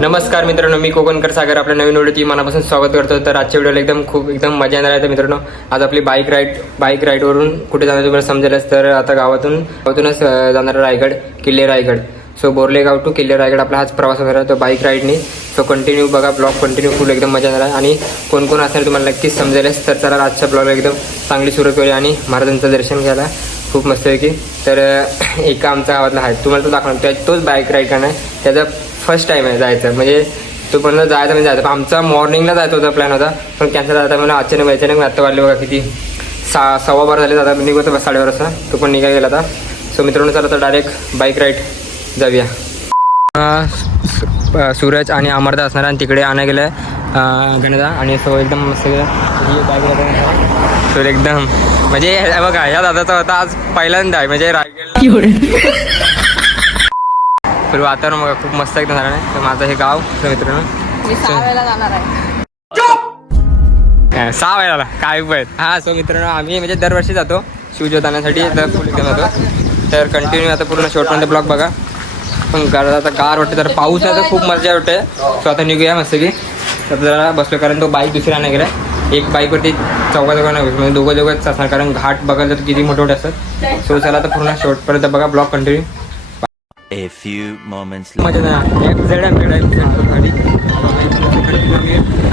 नमस्कार मित्रांनो मी कोकणकर सागर आपल्या नवीन व्हिडिओ मनापासून स्वागत करतो. तर आजच्या व्हिडिओला एकदम खूप एकदम मजा येणार आहे. तर मित्रांनो आज आपली बाईक राईड बाईक राईडवरून कुठे जाणार तुम्हाला समजेलच. तर आता गावातून गावातूनच जाणार रायगड किल्ले रायगड. सो बोरलेगाव टू किल्ले रायगड आपला हाच प्रवास होणार आहे. तो बाईक राईडने सो कंटिन्यू बघा ब्लॉग कंटिन्यू फुल एकदम मजा येणार आहे. आणि कोण कोण असेल तुम्हाला नक्कीच समजेलच. तर चला आजच्या ब्लॉगला एकदम चांगली सुरू करूया आणि महाराजांचं दर्शन घ्यायला. खूप मस्त आहे की तर एका आमच्या गावातला आहे. तुम्हाला तो दाखवणार. त्या तोच बाईक राईड करणार. त्याचा फर्स्ट टाइम आहे जायचं. म्हणजे तो पण जायचं म्हणजे जायचं. पण आमचा मॉर्निंगला जायचा होता प्लॅन होता. पण कॅन्सल झाला मला अचानक म्हणजे अचानक आता वाढले बघा किती. सा सव्वा बारा झाले जाता निघतो बस साडेबारा वाजता. तो पण निघा गेला आता. सो मित्रांनो चला तर डायरेक्ट बाईक राईड जाऊया. सूरज आणि अमरदा असणार आणि तिकडे आणा गेलं गणदा. आणि सो एकदम मस्त बाईक एकदम. म्हणजे बघा ह्या दादाचा होता आज पहिल्यांदा आहे. म्हणजे रायगड तर वातावरण बघा खूप मस्त एकदम झालं नाही. तर माझं हे गाव तर मित्रांनो. मी सहा वेळेला जाणार आहे. हा, सहा वेळाला. काय पण. हा सो मित्रांनो आम्ही म्हणजे दरवर्षी जातो शिवज्योतानासाठी तर फुल एकदम जातो. तर कंटिन्यू आता पूर्ण शेवटपर्यंत ब्लॉग बघा. पण गार आता गार वाटते तर पाऊस आहे तर खूप मजा वाटते सो आता निघूया मस्त की तर जरा बसलो कारण तो बाईक दुसरी आणा गेला एक बाईकवरती चौघा चौघा नाही म्हणजे दोघं दोघंच असणार कारण घाट बघायला तर किती मोठे मोठे असतात. सो चला आता पूर्ण शेवटपर्यंत बघा blog continue A few moments later. मजा नाही एफ झेड आहे गाडी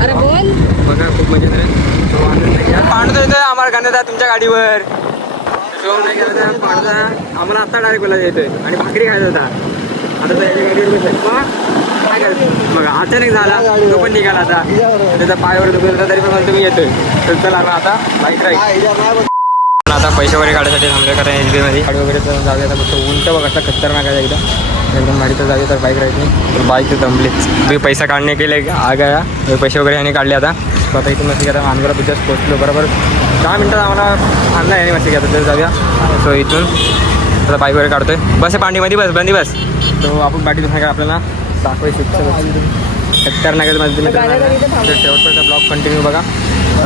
अरे बोल. बघा खूप मजा येते. पांडू येतोय आम्हाला गाण्यात तुमच्या गाडीवर. नाही गेला तर पांडू आम्हाला आता डायरेक्ट बोलायला येतोय. आणि भाकरी खायचा होता आता तर याच्या गाडीवर? बघा अचानक झाला. तो पण निघाला आता. त्याचा पायावर दुखत होता तरी पण मी येतोय. तर चला आता बाईक राईड आता पैसे वगैरे काढायसाठी थांबले कारण एस बी मध्ये. गाडी वगैरे तर जाऊया आता फक्त उंट बघ असं खतरनाक आहे एकदम. एकदम गाडी तर जाऊया तर बाईक राईडने तर बाईक तर दमलीच मी पैसा काढणे केले आ गया पैसे वगैरे यांनी काढले आता. आता इथून मस्त आता आंध्रा तिथेच पोहोचलो बरोबर. दहा मिनटात आम्हाला आणला याने मस्त आता तर जाऊया. सो इथून. आता बाईक वगैरे काढतोय. बस आहे पांडीमध्ये बस बंदी बस. तो आपण बाटी दुसऱ्या आपल्याला दाखवाय शिकतो. खतरनाक आहे माझं तुम्ही तर शेवटपर्यंत ब्लॉग कंटिन्यू बघा.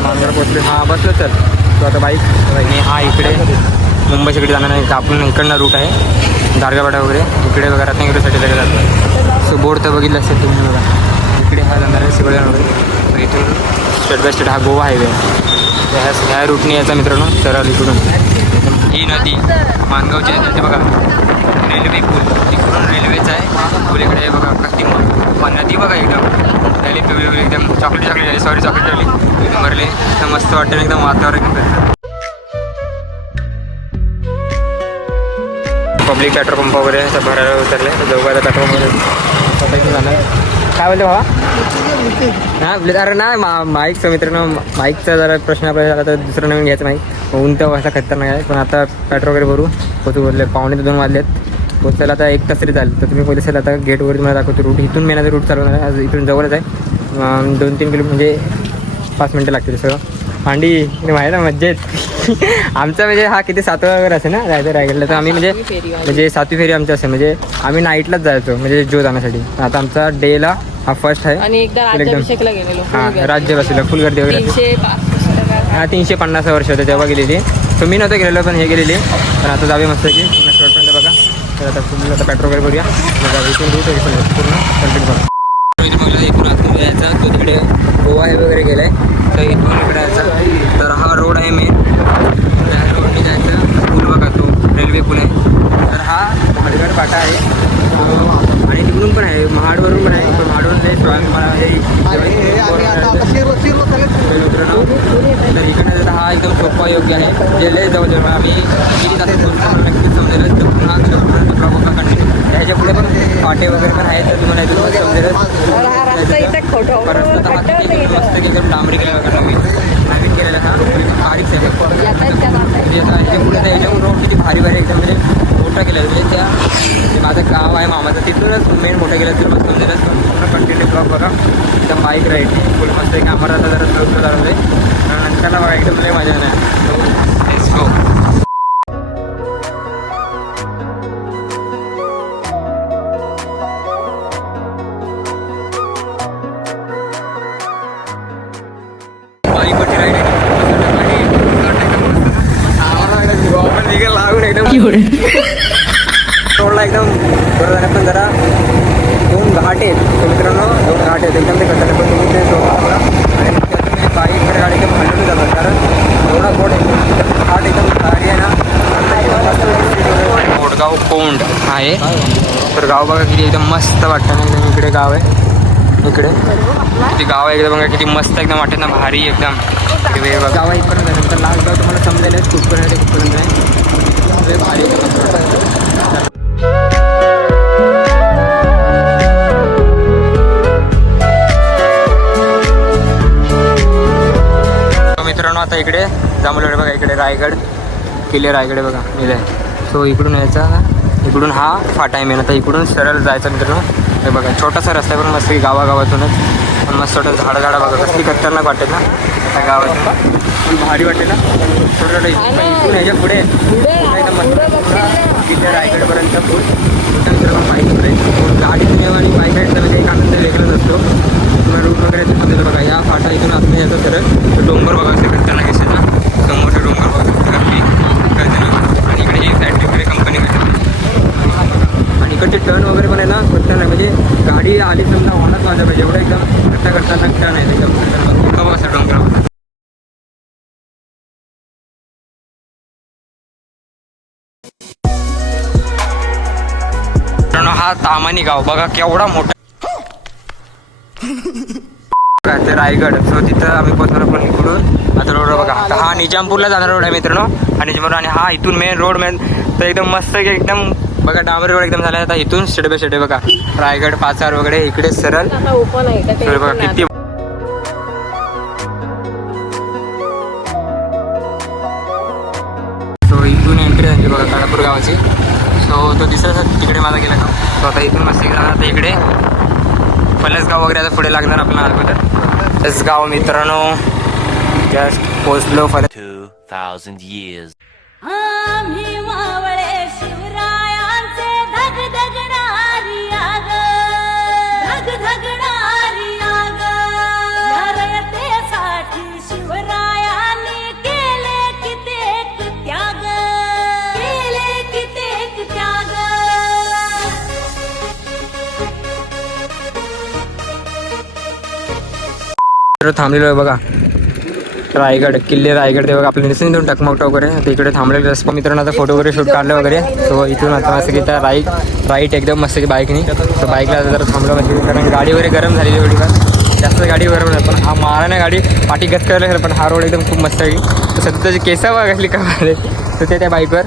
मानगड पोहोचले हां बसलो चल. तो आता बाईक आणि हा इकडे मुंबई इकडे जाणार नाही आपण इकडनं रूट आहे. दारगावाडा वगैरे. इकडे वगैरे रत्नागिरीसाठी सगळे जातो. सो बोर्ड तर बघितलं असेल तुम्ही बघा. इकडे हा जाणार आहे शिवळ्यान वगैरे तर इथून स्टेट बाय स्टेट हा गोवा हायवे आहे. ह्या ह्या रूटने यायचा मित्रांनो सरळ इकडून. ही नदी मानगावची आहे बघा. रेल्वे पूल. रेल्वेचं आहे. पूल इकडे बघा कधी नदी बघा एकदम झाली पिवळी पिवळी एकदम चॉकलेट चॉकलेट झाली. सॉरी चॉकलेट झाली. एकदम भरली. एकदम मस्त वाटतं एकदम वातावरण पब्लिक पेट्रोल पंप वगैरे असं भरायला उतरले. तर जाऊ आता पेट्रोल पंप काय बोलते भावा? हा अरे नाही मा माईकचं मित्रांनो माईकचा जरा प्रश्न आपल्याला झाला तर दुसरं नवीन घ्यायचं नाही ऊन तर असा खतरनाक आहे. पण आता पेट्रोल वगैरे भरू. पोचू बोलले पावणे ते दोन वाजलेत. पोचायला आता एक तास तरी चालेल. तर तुम्ही पहिले आता गेटवर तुम्हाला दाखवतो रूट इथून मेनाचा रूट चालवणार आहे. आज इथून जवळच आहे. दोन तीन किलो म्हणजे पाच मिनटं लागतील सगळं. भांडी माहिती ना मज्जेत आमचा म्हणजे हा किती सातवा वगैरे असेल ना? जायचं रायगडला. तर आम्ही म्हणजे. म्हणजे सातवी फेरी आमची असेल. म्हणजे आम्ही नाईटलाच जायचो म्हणजे जो जाण्यासाठी. आता आमचा डेला हा फर्स्ट आहे. आणि एकदा फुल एकदम- हा गर्दी. राज्य बसलेला फुल गर्दी वगैरे. हा तीनशे पन्नास वर्ष होते तेव्हा गेलेली. मी नव्हतं गेलेलो पण हे गेलेली. पण आता जावे मस्त की तर आता तुम्ही आता पेट्रोल वगैरे करूया मग आता इथून पूर्ण कंप्लीट करू इथून इथून यायचा तो तिकडे गोवा हे वगैरे गेलाय. तर इथून इकडे यायचा तर हा रोड आहे मेन त्या रोडने जायचं पूल बघा तो रेल्वे पूल आहे तर हा हलगड पाटा आहे. आणि तिकडून पण आहे महाडवरून पण आहे. ते मित्रांनो तर इकडनं हा एकदम सोपा योग्य आहे जे लय जवळ जवळ आम्ही किती तास नक्कीच समजेल तर पुन्हा कंटिन्यू पुढे पण फाटे वगैरे पण आहेत तर तुम्हाला इथून हा हा. मस्त एकदम डांबरी केला बघा नवीन नवीन केलेला हा एकदम बारीक आहे यातायात त्या रस्त्यात. म्हणजे आता याच्यापुढे रोड किती भारी भारी एकदम म्हणजे मोठा केला म्हणजे त्या जे माझं गाव आहे मामाचं. तिथूनच मेन मोठं केलं तर मंदिरच पूर्ण कंटिन्यू ब्लॉग बघा. एकदम बाईक राईड फुल मस्त एक की आम्हाला आता जरा स्लो चालवलं आहे नंतरला बघा एकदम लय मजा नाही रोडला एकदम बरोबर पण जरा दोन घाट आहेत आहेत एकदम ते खतरनाक पण तुम्ही ते डोंगर आणि तुम्ही बाईक वगैरे गाडी एकदम हलवून जातात कारण एवढा गोड एकदम एकदम भारी आहे ना गोडगाव कोंड आहे तर गाव बघा किती एकदम मस्त वाटतं ना एकदम इकडे गाव आहे इकडे किती गाव आहे एकदम बघा किती मस्त एकदम वाटत ना भारी एकदम गाव आहे आहे. नंतर लास्ट गाव तुम्हाला समजेल कुठपर्यंत आहे कुठपर्यंत आहे लय भारी तर मित्रांनो आता इकडे जांभूलकडे बघा इकडे रायगड किल्ले रायगड बघा इथे सो इकडून यायचा इकडून हा फाटा आहे मेन आता इकडून सरळ जायचा मित्रांनो. हे बघा छोटासा रस्ता आहे पण मस्त गावागावातूनच. पण मस्त छोटं झाडं झाडं बघा कसली खतरनाक वाटेल ना त्या गावातून. पण भारी वाटेल ना. छोटं इथून याच्यापुढे. एकदम तिथे रायगडपर्यंत फुल मित्रांनो बाईक पुढे. गाडी तुम्ही आणि बाईक राईडचा म्हणजे एक आनंद वेगळाच असतो. तुम्हाला रूट वगैरे समजेल बघा. या फाटा इथून यायचं सरळ. तर डोंगर बघा असे खतरनाक असेल ना. समोरचे डोंगर बघा. गर्दी कळते ना? आणि इकडे ही फॅक्टरी वगैरे. कंपनी आणि इकडचे टर्न वगैरे पण आहे ना खतरनाक म्हणजे गाडी आली समजा हॉर्नच वाजला पाहिजे एवढं एकदम खट्टा खतरनाक टर्न आहे. एकदम. बघा असं डोंगर. हा तामानी गाव. बघा केवढा मोठा ते रायगड. सो तिथं आम्ही पोहोचणार पण इकडून आता रोड बघा. आता हा निजामपूरला जाणारा रोड आहे मित्रांनो. आणि निजामपूर आणि हा इथून मेन रोड मेन तर एकदम मस्त एकदम बघा डांबरी रोड एकदम झाला. आता इथून स्टेट बाय स्टेट बघा. रायगड पाचार वगैरे इकडे सरळ. बघा किती सो इथून एंट्री झाली बघा काळापूर गावाची. तो दिसत तिकडे माझा गेला का सो आता इथून मस्त गेला आता इकडे. पलसगाव वगैरे आता पुढे लागणार आपल्याला अगोदर. पलसगाव मित्रांनो जस्ट पोचलो फल 2,000 years. तर थांबलेलो आहे बघा. रायगड किल्ले रायगड ते बघा आपल्या निसून इथून टकमक वगैरे. आता इकडे थांबलेले रस्ता मित्रांनो आता फोटो वगैरे शूट काढलं वगैरे. सो इथून आता मस्त की त्या राईट राईट एकदम मस्त की बाईकनी तर बाईकला जर थांबलं म्हणजे कारण गाडी वगैरे गरम झालेली एवढी का जास्त गाडी गरम नाही पण हा मारा ना गाडी पाठी गत करायला पण हा रोड एकदम खूप मस्त आहे. सध्या त्याची केसा बघायली का तर ते त्या बाईकवर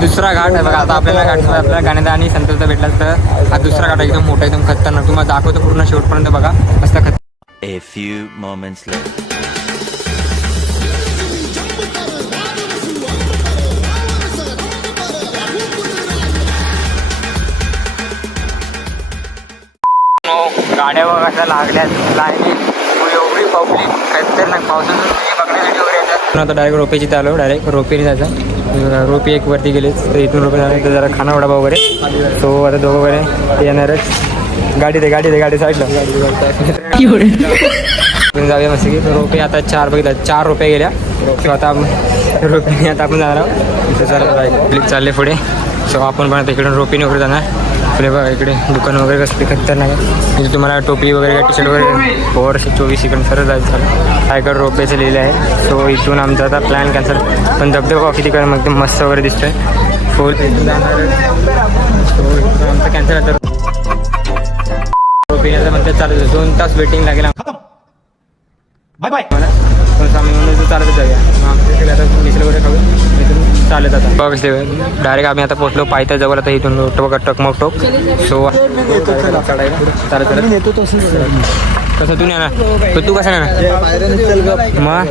दुसरा घाट आहे बघा आता आपल्याला घाट आपल्याला गाण्याचा आणि संतोषचा भेटला तर हा दुसरा घाट एकदम मोठा एकदम खतरनाक. तुम्हाला दाखवतो पूर्ण शेवटपर्यंत बघा मस्त खत A few moments later. गाड्या कशा लागल्यात लाईनी एवढी पब्लिक खतरनाक. पावसाचं बघण्यासाठी वगैरे येतात. आता डायरेक्ट रोपेची आलो डायरेक्ट रोपेने जायचं. रोपे एक वरती गेलेच तर इथून रोपे जाणार जरा खाना वडा वगैरे. सो आता दोघं वगैरे ते येणारच. गाडी दे गाडी दे गाडी साईडला. जाऊया मस्त की रोपे आता चार बघितलं चार रुपये गेल्या. सो आता रोपेने आता आपण जाणार आहोत. चालले पुढे. सो आपण पण आता इकडून रोपीने वगैरे जाणार. आपले बघा इकडे दुकान वगैरे कसली खतरनाक आहे. म्हणजे तुम्हाला टोपी वगैरे टी शर्ट वगैरे ओव्हरशे चोवीस सेकंड सरळ जायचं झालं रायगड रोपेचं लिहिलं आहे. सो इथून आमचा आता प्लॅन कॅन्सल पण धबधबा कॉफी तिकडे मग एकदम मस्त वगैरे दिसतोय. फुल जाणार सो आमचं कॅन्सल आहे तर रोपीण्याचं म्हणतात चालू दोन तास वेटिंग लागेल बाय बाय मला पण आम्ही म्हणून चालतच जाऊया मग आमच्या इकडे आता मिसळ वगैरे खाऊ चालेल चालत आता. बघ डायरेक्ट आम्ही आता पोहोचलो पायथ्या जवळ आता इथून टोक बघा टकमक टोक. सो चालेल कसं तू ना तू कसं ना मग?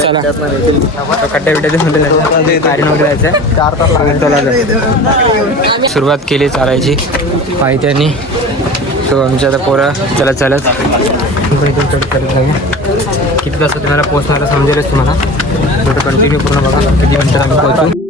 चला. कट्ट्या बिड्डे गाडी जायचं. सुरुवात केली चालायची पायथ्यानी. सो आमच्या आता पोरं चला चालत. किती तासात तुम्हाला पोहोचणार समजेलच तुम्हाला थोडं कंटिन्यू पूर्ण बघा किती नंतर आम्ही पोहोचू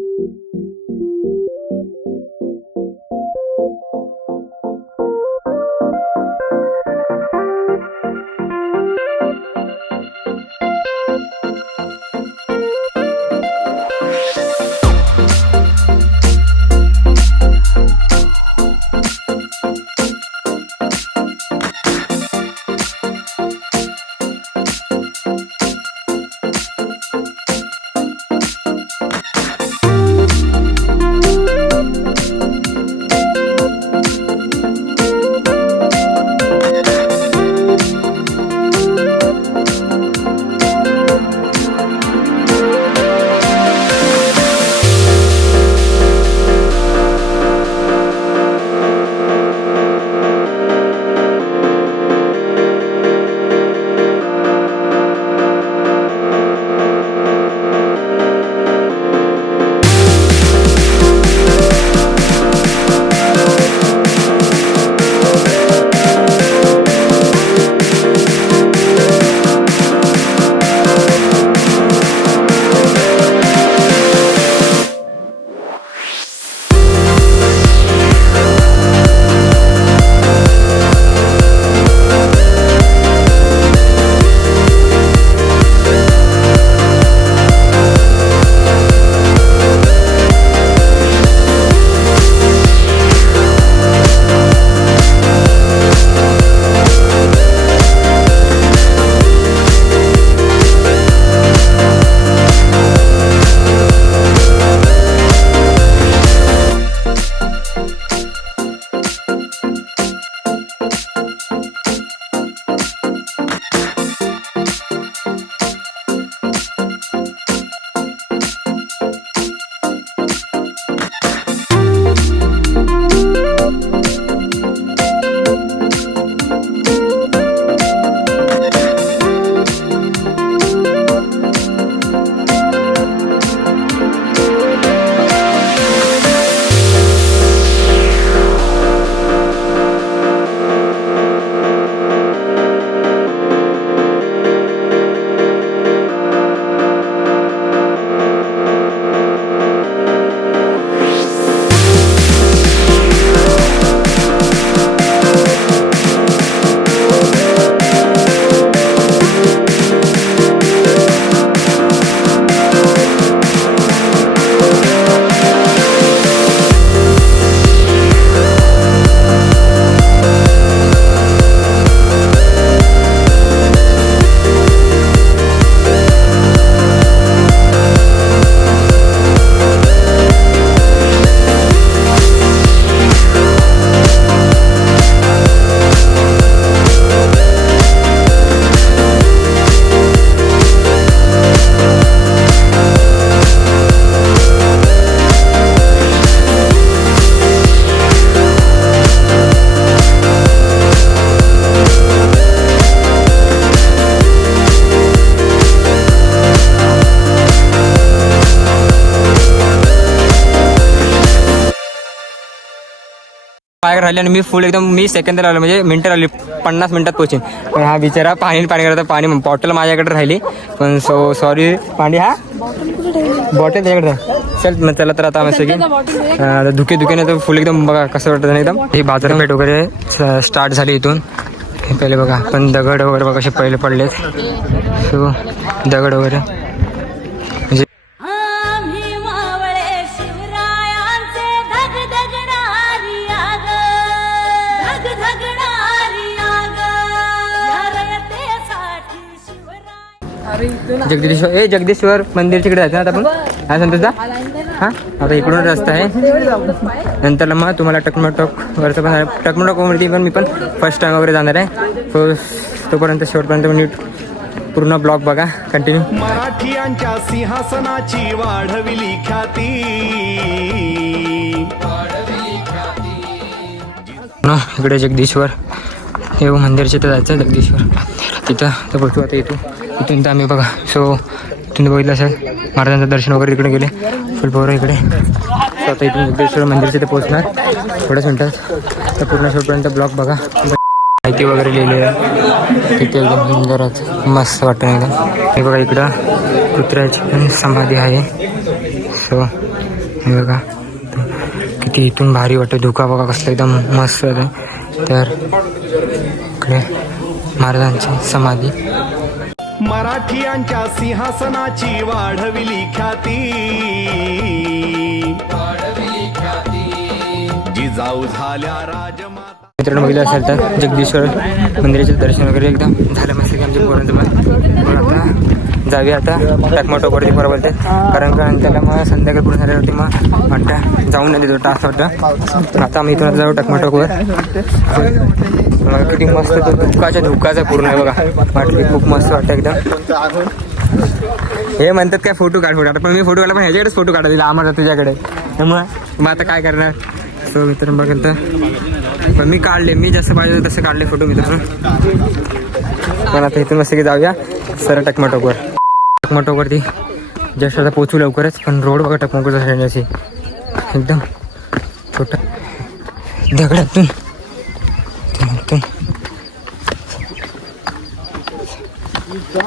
बाहेर राहिले आणि मी फुल एकदम मी सेकंद राहिलो म्हणजे मिनटं राहिली पन्नास मिनिटात पोचेन पण हा बिचारा पाणी पाणी करता पाणी बॉटल माझ्याकडे राहिली. पण सो सॉरी पाणी हा? बॉटल त्याच्याकडे. चल मग चला तर आता मस्त की आता धुके धुकेने तर फुल एकदम बघा कसं वाटतं एकदम. हे बाजारपेठ वगैरे स्टार्ट झाली इथून. हे पहिले बघा पण दगड वगैरे बघा कसे पहिले पडलेत. सो दगड वगैरे. जगदीश्वर ए जगदीश्वर मंदिर तिकडे जायचं ना आता आपण? काय सांगतो हा आता इकडून रस्ता आहे. नंतर मग तुम्हाला टकमटक वरचं पण टकमटक वरती पण मी पण फर्स्ट टाइम वगैरे जाणार आहे. तो तोपर्यंत शेवटपर्यंत नीट पूर्ण ब्लॉग बघा. कंटिन्यू मराठियांच्या सिंहासनाची वाढविली ख्याती. ना इकडे जगदीश्वर. हे मंदिरच्या इथं जायचं जगदीश्वर. तिथं तर पोचू आता इथून. इथून तर आम्ही बघा. सो तुम्ही बघितलं असेल महाराजांचं दर्शन वगैरे तिकडे गेले. फुल इकडे. सो आता इथून जगदीश्वर मंदिर तिथे पोहोचणार. थोड्याच मिनटात. तर पूर्ण शेवटपर्यंत ब्लॉग बघा. माहिती वगैरे लिहिली आहे. तिथे एकदम सुंदरच मस्त वाटतं एकदम. हे बघा इकडं कुत्र्याची पण समाधी आहे. सो हे बघा. किती इथून भारी वाटतं. धुका बघा कसलं एकदम मस्त आहे. तर इकडे महाराजांची समाधी. मराठियांच्या सिंहासनाची वाढविली ख्याती. जिजाऊ झाल्या राजमाता मित्रांनो बघितलं असेल तर जगदीश्वर मंदिराचे दर्शन वगैरे एकदम झालं मस्त की आमच्या पोरांचं पण पण आता जाऊया आता. टकमटोकवरती बरोबर बोलते कारण का त्याला मग संध्याकाळी पूर्ण झाल्यावरती मग वाटतं जाऊन नाही तो टास वाटतं. आता आम्ही इथून जाऊ टकमटोकवर मग किती मस्त तो धुकाच्या धुकाचा पूर्ण आहे बघा. वाटली खूप मस्त वाटतं एकदम. हे म्हणतात काय फोटो काढ फोटो. पण मी फोटो काढला पण ह्याच्याकडेच फोटो काढा दिला आम्हाला तुझ्याकडे. मग मग आता काय करणार? सो मित्र बघेल तर पण मी काढले मी जसं पाहिजे तसं काढले फोटो मित्र पण आता इथून मस्त की जाऊया. सर टकमटोकवर टकमटोवरती जस्ट आता पोचू लवकरच पण रोड बघा टकमटोकचा जाण्याची एकदम छोटा. दगडातून.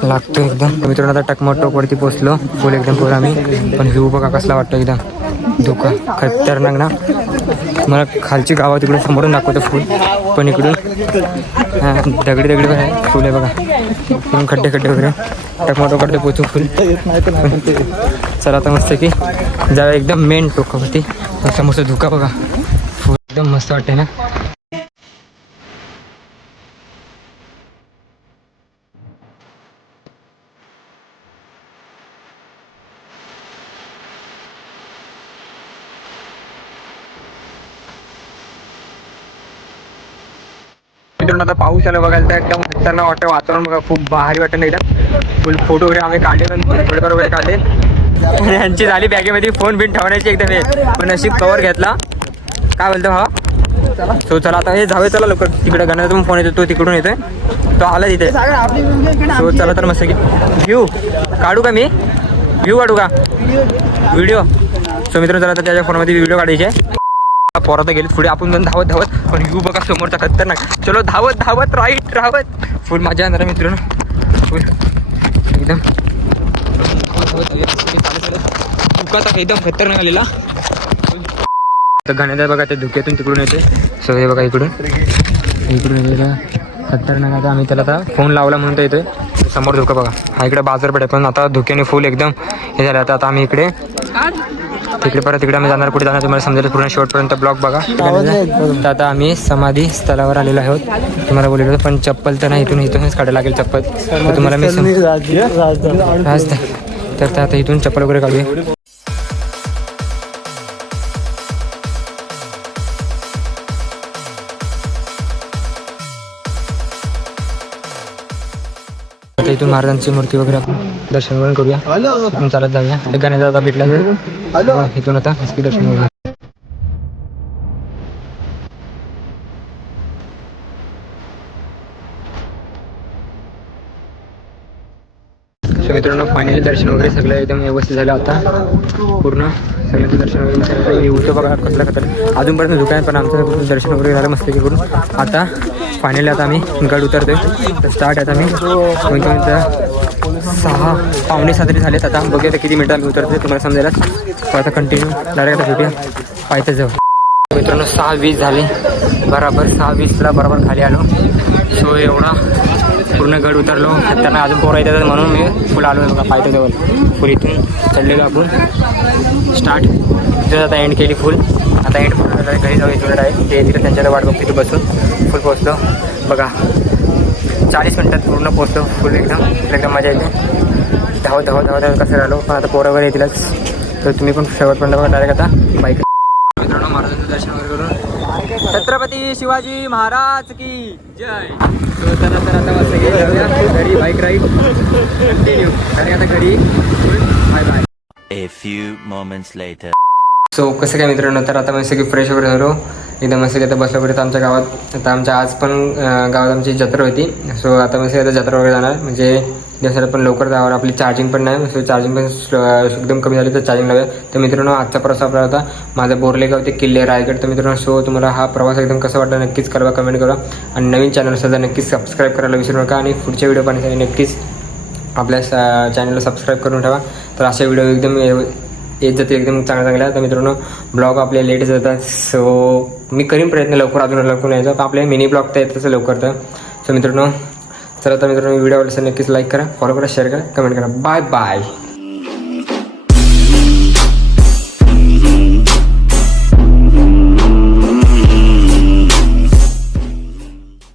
लागतो एकदम. मित्रांनो आता टकमटोकवरती पोचलो फुल एकदम फुल आम्ही. पण व्ह्यू बघा कसला वाटतो एकदम. धोका. खतरनाक ना. मला खालची गावात तिकडून समोरून दाखवतो फुल पण इकडून हां दगडी दगडी पण आहे. फुल आहे बघा. खड्डे खड्डे वगैरे. टकमटोकडे पोचू फुल चला आता मस्त की जरा एकदम मेन टोकावरती. समोरचा धुका बघा. फुल एकदम मस्त वाटते ना. मित्रांनो आता पाऊस आला बघायला तर एकदम खतरनाक वाटतं वातावरण बघा खूप भारी वाटतं ना एकदम फुल फोटो वगैरे आम्ही काढले पण थोडेफार वगैरे काढले. आणि यांची झाली बॅगेमध्ये फोन बिन ठेवण्याची एकदम हे. पण अशी कवर घेतला. काय बोलतो हा? तो चला आता हे जावे चला लवकर. तिकडे गणाचा फोन येतो तो तिकडून येतोय. तो आला तिथे. सो चला तर मस्त की. व्ह्यू काढू का मी? व्ह्यू काढू का? व्हिडिओ सो मित्र चला तर त्याच्या फोनमध्ये व्हिडिओ काढायचे. पोरात गेले पुढे आपण जाऊन धावत धावत. पण यू बघा समोरचा खतरनाक. चलो धावत धावत राईट राहत फुल मजा येणार आहे मित्रांनो. फुल एकदम. धुकाचा एकदम खतरनाक आलेला. तर गाण्याचा बघा त्या धुक्यातून तिकडून येते सो हे बघा इकडून. इकडून येते खतरनाक आता आम्ही त्याला आता फोन लावला म्हणून तर येतोय. समोर धुका बघा. हा इकडे बाजारपेठ आहे पण आता धुक्याने फुल एकदम हे झालं. आता आता आम्ही इकडे तिकडे परत तिकडे आम्ही जाणार पुढे जाणार तुम्हाला समजेल पूर्ण शेवटपर्यंत ब्लॉग बघा. तर आता आम्ही समाधी स्थळावर आलेलो आहोत. तुम्हाला बोललेलो होतो, पण चप्पल तर नाही इथून इथूनच काढायला लागेल चप्पल. तर तुम्हाला मी तर. आता इथून चप्पल वगैरे काढूया. आता इथून महाराजांची मूर्ती वगैरे आपण दर्शन वगैरे करूया. इथून चालत जाऊया. गाण्याचा आता भेटला तर. इथून आता हसकी दर्शन वगैरे. मित्रांनो फायनली दर्शन वगैरे सगळं एकदम व्यवस्थित झालं आता. पूर्ण सगळ्यांचं दर्शन वगैरे उठतो बघा कसलं खतर अजूनपर्यंत दुकान पण आमचं दर्शन वगैरे झालं मस्त करून आता फायनली आता आम्ही गड उतरतोय. स्टार्ट आता आम्ही. सहा पावणे साजरे झाले झालेत. आता बघूया आता किती मिनिटात आम्ही उतरते तुम्हाला समजायला. आता कंटिन्यू डायरेक्ट आता भेटूया. पायथं जाऊ. मित्रांनो सहा वीस झाले. बराबर सहा वीसला बरोबर खाली आलो. सो एवढा पूर्ण गड उतरलो. त्यांना अजून पोरं येतात म्हणून मी फुल आलो बघा पायथं जवळ फुल इथून चढलेलो आपण. स्टार्ट तिथं आता एंड केली फुल आता एंड फुल घरी जाऊ इथून आहे. ते तिथे त्यांच्याकडे वाट बघतो तिथे बसून. फुल पोहोचलो. बघा. चाळीस मिनटात पूर्ण पोचलो फुल एकदम. एकदम मजा येते. धाव धाव धाव धाव कसं राहिलो? पण आता पोरं वगैरे येतीलच. तर तुम्ही पण शेवटपर्यंत बघा डायरेक्ट आता बाईक मित्रांनो महाराजांचं दर्शन वगैरे करून छत्रपती शिवाजी महाराज की जय. So, चला तर आता मस्त घरी बाईक राईड कंटिन्यू आणि आता घरी. Bye bye A few moments later. So कसं काय मित्रांनो? तर आता मी सगळी फ्रेश वगैरे झालो. एकदम मस्त आता बसलो आमच्या गावात आता आमच्या आज पण गावात आमची जत्रा होती. सो आता मस्त आता जत्रा वगैरे जाणार. म्हणजे दिवसाला पण लवकर जावं आपली चार्जिंग पण नाही. सो चार्जिंग पण एकदम कमी झाली तर चार्जिंग लावूया तर मित्रांनो आजचा प्रवास आपला होता. माझा बोरलेगाव ते किल्ले रायगड. तर मित्रांनो सो तुम्हाला हा प्रवास एकदम कसा वाटला नक्कीच कळवा कमेंट करा. आणि नवीन चॅनल असेल तर नक्कीच सबस्क्राईब करायला विसरू नका. आणि पुढच्या व्हिडिओ पाहण्यासाठी नक्कीच आपल्या चॅनलला सबस्क्राईब करून ठेवा. तर असे व्हिडिओ एकदम येत जाते एकदम चांगल्या चांगल्या. तर मित्रांनो ब्लॉग आपले लेट जातात सो मी करीन प्रयत्न लवकर अजून लवकर यायचा पण आपले मिनी ब्लॉग तर येतात लवकर तर. सो मित्रांनो चला तर मित्रांनो व्हिडिओ आवडला नक्कीच लाईक करा फॉलो करा शेअर करा कमेंट करा. Bye bye